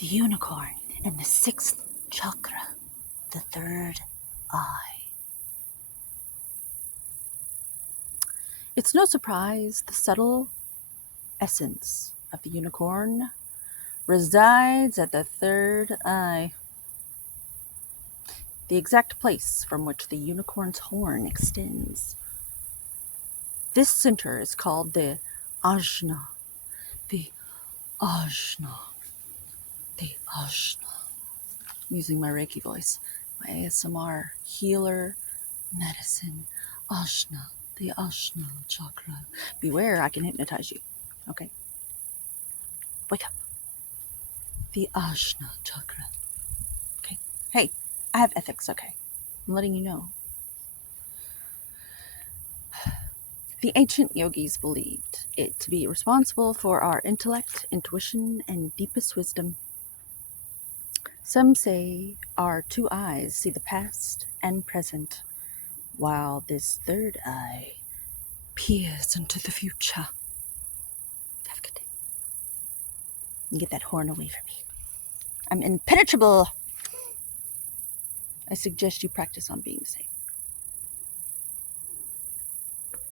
The unicorn and the sixth chakra, the third eye. It's no surprise the subtle essence of the unicorn resides at the third eye, the exact place from which the unicorn's horn extends. This center is called the ajna, the ajna, the ajna. I'm using my Reiki voice, my ASMR healer medicine, ajna, the ajna chakra. Beware, I can hypnotize you. Okay, wake up. The ajna chakra. Okay, hey, I have ethics, okay? I'm letting you know. The ancient yogis believed it to be responsible for our intellect, intuition, and deepest wisdom. Some say our two eyes see the past and present, while this third eye peers into the future. Have a good day. And get that horn away from me. I'm impenetrable. I suggest you practice on being safe.